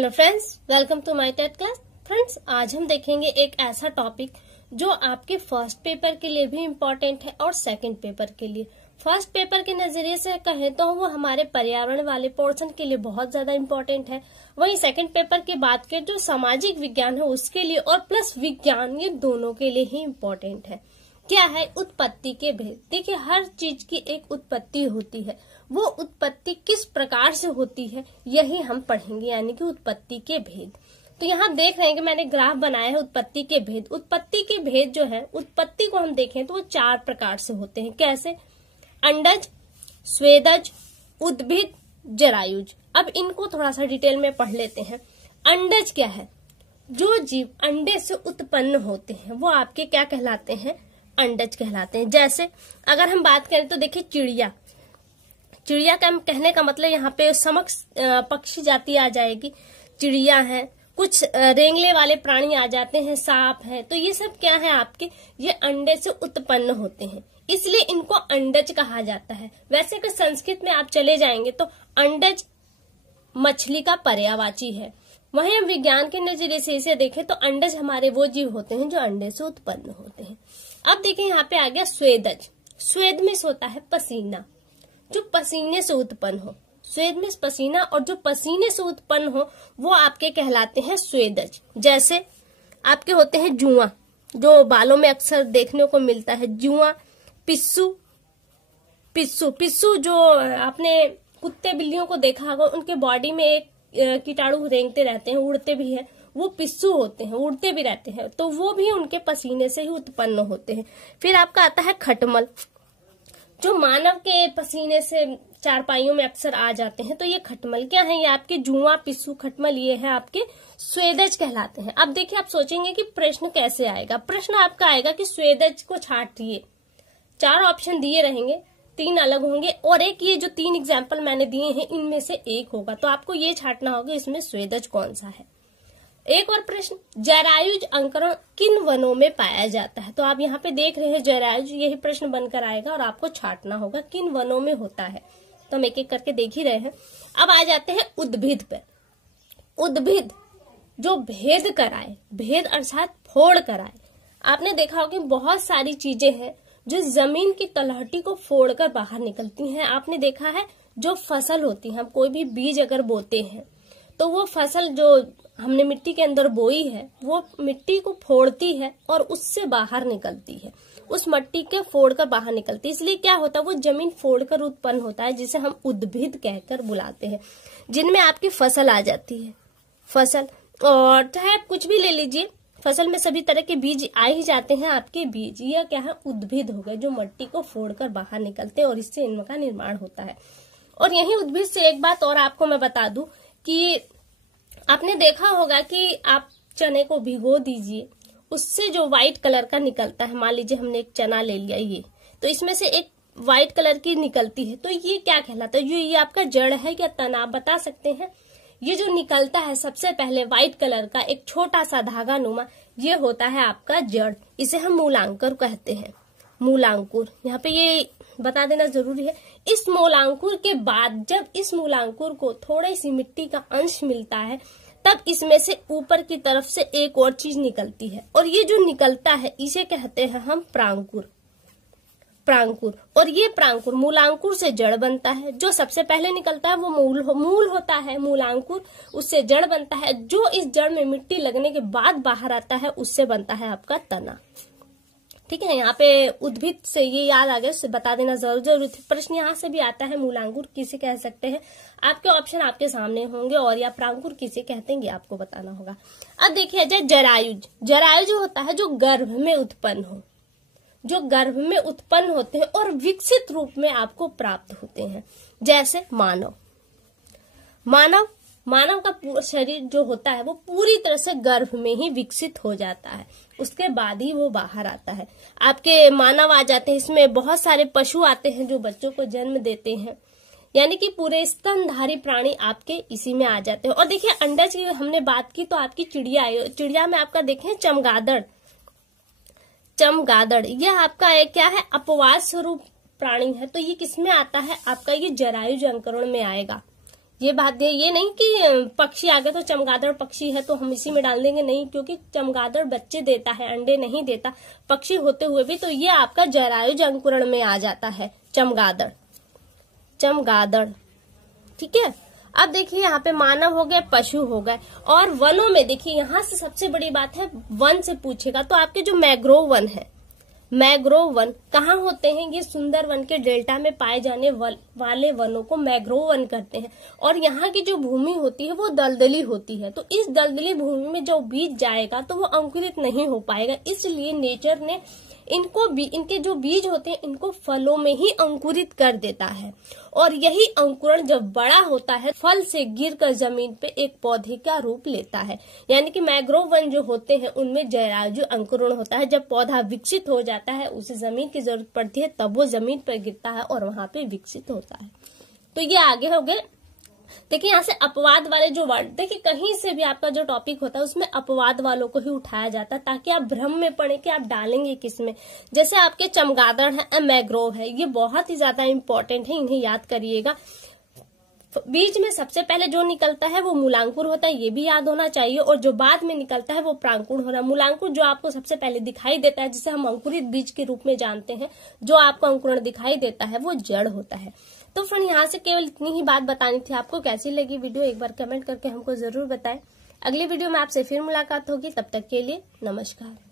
Hello friends, welcome to my TET class. Friends, आज हम देखेंगे एक ऐसा टॉपिक जो आपके फर्स्ट पेपर के लिए भी इम्पोर्टेंट है और सेकंड पेपर के लिए। फर्स्ट पेपर के नजरिए से कहें तो वो हमारे पर्यावरण वाले पोर्शन के लिए बहुत ज्यादा इम्पोर्टेंट है। वहीं सेकंड पेपर की बात करें जो सामाजिक विज्ञान है उसके लिए और प्लस विज्ञान, ये दोनों के लिए ही इम्पोर्टेंट है। क्या है? उत्पत्ति के भेद। देखिए, हर चीज की एक उत्पत्ति होती है, वो उत्पत्ति किस प्रकार से होती है यही हम पढ़ेंगे, यानी कि उत्पत्ति के भेद। तो यहाँ देख रहे हैं कि मैंने ग्राफ बनाया है उत्पत्ति के भेद। उत्पत्ति के भेद जो है, उत्पत्ति को हम देखें तो वो 4 प्रकार से होते हैं। कैसे? अंडज, स्वेदज, उद्भिद, जरायुज। अब इनको थोड़ा सा डिटेल में पढ़ लेते हैं। अंडज क्या है? जो जीव अंडे से उत्पन्न होते हैं वो आपके क्या कहलाते हैं? अंडज कहलाते हैं। जैसे अगर हम बात करें तो देखिए, चिड़िया का कहने का मतलब यहाँ पे समक्ष पक्षी जाति आ जाएगी। चिड़िया है, कुछ रेंगले वाले प्राणी आ जाते हैं, सांप है। तो ये सब क्या है आपके? ये अंडे से उत्पन्न होते हैं, इसलिए इनको अंडज कहा जाता है। वैसे अगर संस्कृत में आप चले जाएंगे तो अंडज मछली का पर्यायवाची है। वहीं हम विज्ञान के नजरिए से इसे देखें तो अंडज हमारे वो जीव होते हैं जो अंडे से उत्पन्न होते हैं। अब देखिए, यहाँ पे आ गया स्वेदज। स्वेद में होता है पसीना, जो पसीने से उत्पन्न हो। स्वेद में पसीना, और जो पसीने से उत्पन्न हो वो आपके कहलाते हैं स्वेदज। जैसे आपके होते हैं जुआ, जो बालों में अक्सर देखने को मिलता है। जुआ, पिस्सू जो आपने कुत्ते बिल्लियों को देखा होगा, उनके बॉडी में एक कीटाणु रेंगते रहते हैं, उड़ते भी है, वो पिस्सू होते हैं, उड़ते भी रहते हैं। तो वो भी उनके पसीने से ही उत्पन्न होते हैं। फिर आपका आता है खटमल, जो मानव के पसीने से चारपाइयों में अक्सर आ जाते हैं। तो ये खटमल क्या है? ये आपके जुआ, पिस्सू, खटमल, ये है आपके स्वेदज कहलाते हैं। अब देखिए, आप सोचेंगे कि प्रश्न कैसे आएगा। प्रश्न आपका आएगा कि स्वेदज को छांटिए। 4 ऑप्शन दिए रहेंगे, 3 अलग होंगे और एक ये जो 3 एग्जाम्पल मैंने दिए हैं इनमें से एक होगा। तो आपको ये छांटना होगा इसमें स्वेदज कौन सा है। एक और प्रश्न, जरायुज अंकुरण किन वनों में पाया जाता है? तो आप यहाँ पे देख रहे हैं जरायुज, यही प्रश्न बनकर आएगा और आपको छांटना होगा किन वनों में होता है। तो हम एक एक करके देख ही रहे हैं। अब आ जाते हैं उद्भिद पर। उद्भिद जो भेद कराए, भेद अर्थात फोड़ कराए। आपने देखा होगा कि बहुत सारी चीजें हैं जो जमीन की तलहटी को फोड़कर बाहर निकलती हैं। आपने देखा है जो फसल होती है, हम कोई भी बीज अगर बोते हैं तो वो फसल जो हमने मिट्टी के अंदर बोई है वो मिट्टी को फोड़ती है और उससे बाहर निकलती है, उस मिट्टी के फोड़कर बाहर निकलती है। इसलिए क्या होता है, वो जमीन फोड़कर उत्पन्न होता है, जिसे हम उद्भिद कहकर बुलाते हैं, जिनमें आपकी फसल आ जाती है। फसल, और चाहे आप कुछ भी ले लीजिए, फसल में सभी तरह के बीज आ ही जाते हैं आपके बीज। यह क्या है? उद्भिद हो गए, जो मिट्टी को फोड़कर बाहर निकलते हैं और इससे इनका निर्माण होता है। और यही उद्भिद से एक बात और आपको मैं बता दूं कि आपने देखा होगा कि आप चने को भिगो दीजिए, उससे जो व्हाइट कलर का निकलता है, मान लीजिए हमने एक चना ले लिया, ये तो इसमें से एक व्हाइट कलर की निकलती है, तो ये क्या कहलाता है? ये आपका जड़ है या तना? आप बता सकते हैं। ये जो निकलता है सबसे पहले व्हाइट कलर का एक छोटा सा धागा नुमा, ये होता है आपका जड़। इसे हम मूलांकुर कहते हैं। मूलांकुर, यहाँ पे ये बता देना जरूरी है। इस मूलांकुर के बाद जब इस मूलांकुर को थोड़ी सी मिट्टी का अंश मिलता है, तब इसमें से ऊपर की तरफ से एक और चीज निकलती है, और ये जो निकलता है इसे कहते हैं हम प्रांकुर। और ये प्रांकुर मूलांकुर से जड़ बनता है। जो सबसे पहले निकलता है वो मूल होता है, मूलांकुर, उससे जड़ बनता है। जो इस जड़ में मिट्टी लगने के बाद बाहर आता है उससे बनता है आपका तना। ठीक है, यहाँ पे उद्भिद से ये याद आ गया, उससे बता देना जरूरी थी। प्रश्न यहाँ से भी आता है, मूलांकुर किसे कह सकते हैं? आपके ऑप्शन आपके सामने होंगे, और या प्रांकुर किसे कहते हैं आपको बताना होगा। अब देखिए जरायुज। जरायुज होता है जो गर्भ में उत्पन्न हो, जो गर्भ में उत्पन्न होते हैं और विकसित रूप में आपको प्राप्त होते हैं। जैसे मानव का पूरा शरीर जो होता है वो पूरी तरह से गर्भ में ही विकसित हो जाता है, उसके बाद ही वो बाहर आता है। आपके मानव आ जाते हैं, इसमें बहुत सारे पशु आते हैं जो बच्चों को जन्म देते हैं, यानी कि पूरे स्तनधारी प्राणी आपके इसी में आ जाते हैं। और देखिए, अंडज की हमने बात की तो आपकी चिड़िया में आपका देखें चमगादड़, यह आपका एक क्या है? अपवाद स्वरूप प्राणी है। तो ये किसमें आता है? आपका ये जरायुज अंकुरण में आएगा। ये बात है, ये नहीं कि पक्षी आ गया तो चमगादड़ पक्षी है तो हम इसी में डाल देंगे, नहीं, क्योंकि चमगादड़ बच्चे देता है, अंडे नहीं देता पक्षी होते हुए भी, तो ये आपका जरायुज अंकुरण में आ जाता है चमगादड़। ठीक है। अब देखिए यहाँ पे मानव हो गए, पशु हो गए, और वनों में देखिए यहाँ से सबसे बड़ी बात है, वन से पूछेगा तो आपके जो मैंग्रोव वन है, मैंग्रोव वन कहाँ होते हैं, ये सुंदर वन के डेल्टा में पाए जाने वाले वनों को मैंग्रोव वन करते हैं। और यहाँ की जो भूमि होती है वो दलदली होती है, तो इस दलदली भूमि में जो बीज जाएगा तो वो अंकुरित नहीं हो पाएगा, इसलिए नेचर ने इनके जो बीज होते हैं इनको फलों में ही अंकुरित कर देता है। और यही अंकुरण जब बड़ा होता है फल से गिरकर जमीन पे एक पौधे का रूप लेता है। यानी कि मैंग्रोव वन जो होते हैं उनमें जरायुज अंकुरण होता है। जब पौधा विकसित हो जाता है, उसे जमीन की जरूरत पड़ती है, तब वो जमीन पर गिरता है और वहां पे विकसित होता है। तो ये आगे हो गए। देखिए यहाँ से अपवाद वाले जो वर्ड, देखिए कहीं से भी आपका जो टॉपिक होता है उसमें अपवाद वालों को ही उठाया जाता है, ताकि आप भ्रम में पड़े कि आप डालेंगे किसमें। जैसे आपके चमगादड़ है, मैंग्रोव है, ये बहुत ही ज्यादा इंपॉर्टेंट है, इन्हें याद करिएगा। बीज में सबसे पहले जो निकलता है वो मूलांकुर होता है, ये भी याद होना चाहिए, और जो बाद में निकलता है वो प्रांकुर हो रहा है। मूलांकुर जो आपको सबसे पहले दिखाई देता है, जिसे हम अंकुरित बीज के रूप में जानते हैं, जो आपको अंकुरण दिखाई देता है वो जड़ होता है। तो फ्रेंड यहाँ से केवल इतनी ही बात बतानी थी। आपको कैसी लगी वीडियो एक बार कमेंट करके हमको जरूर बताएं। अगली वीडियो में आपसे फिर मुलाकात होगी, तब तक के लिए नमस्कार।